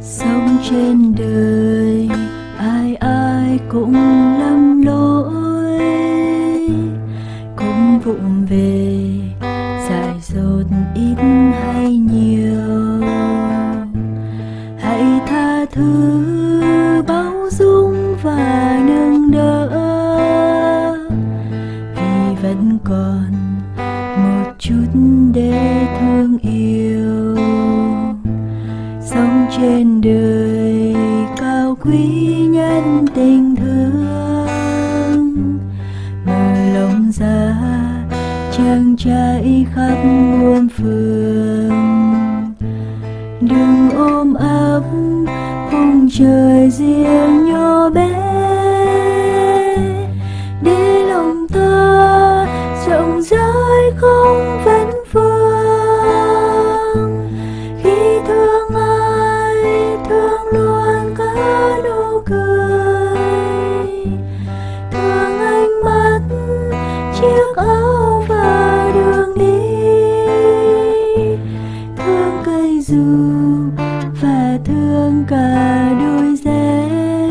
Sống trên đời ai ai cũng lầm lỗi, cũng vụng về dại dột ít hay nhiều. Hãy tha thứ, bao dung và nâng đỡ, vì vẫn còn một chút để thương yêu. Sống trên đời cao quý nhân tình thương, mở lòng ra trang trải khắp muôn phương. Đừng ôm ấp khung trời riêng nhỏ bé, để lòng ta rộng rãi không vấn vương. Khi thương ai thương luôn cả nụ cười, thương ánh mắt chiếc áo và đường đi, thương cây du và thương cả đôi dép,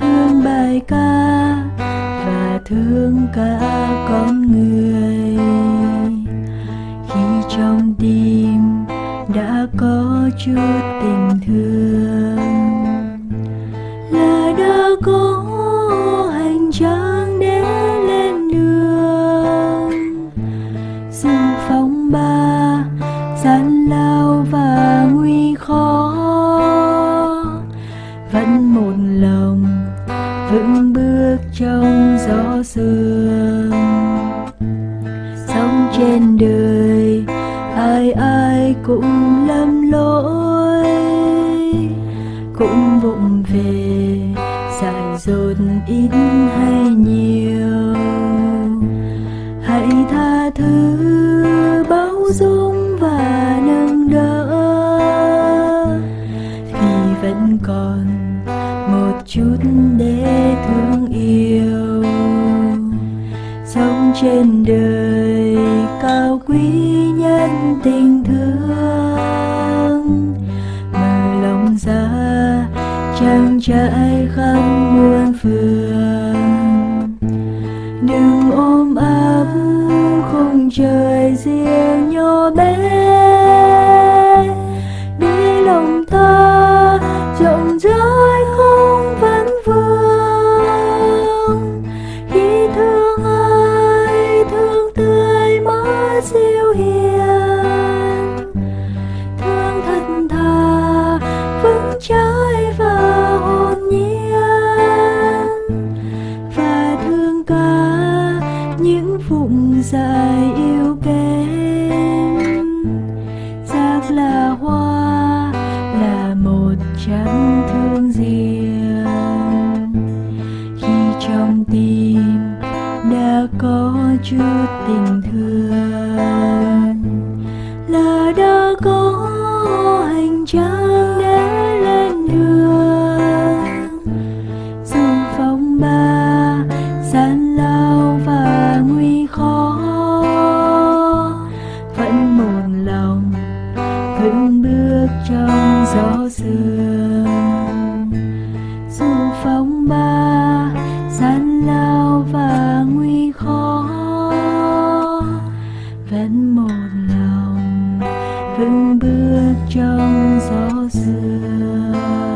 thương bài ca và thương cả con người. Khi trong tim đã có chút tình thương, là đã có hành trang để lên đường. Dù phong ba gian lao và nguy khó, vẫn một lòng vững bước trong gió sương. Sống trên đời ai ai cũng lầm lỗi, cũng vụng về dại dột ít hay nhiều. Hãy tha thứ, bao dung và nâng đỡ, vì vẫn còn một chút để thương yêu. Sống trên đời cao quý nhất tình thương, mở lòng ra trang trải khắp muôn phương. Đừng ôm ấp khung trời riêng nhỏ bé, để lòng ta rộng rãi không vấn vương. Khi thương ai, thương tươi mắt siêu hiền, thương thật thà vững chãi và hồn nhiên, và thương cả những phụng dài yêu kém. Giác là hoa, là một chặng thương riêng. Khi trong tim đã có chút tình thương, là đã có hành trang để lên đường. Dù phong ba gian lao và nguy khó, vẫn một lòng vững bước trong gió sương. Dù phong ba gian lao và nguy khó, vẫn một lòng vững bước trong gió sương.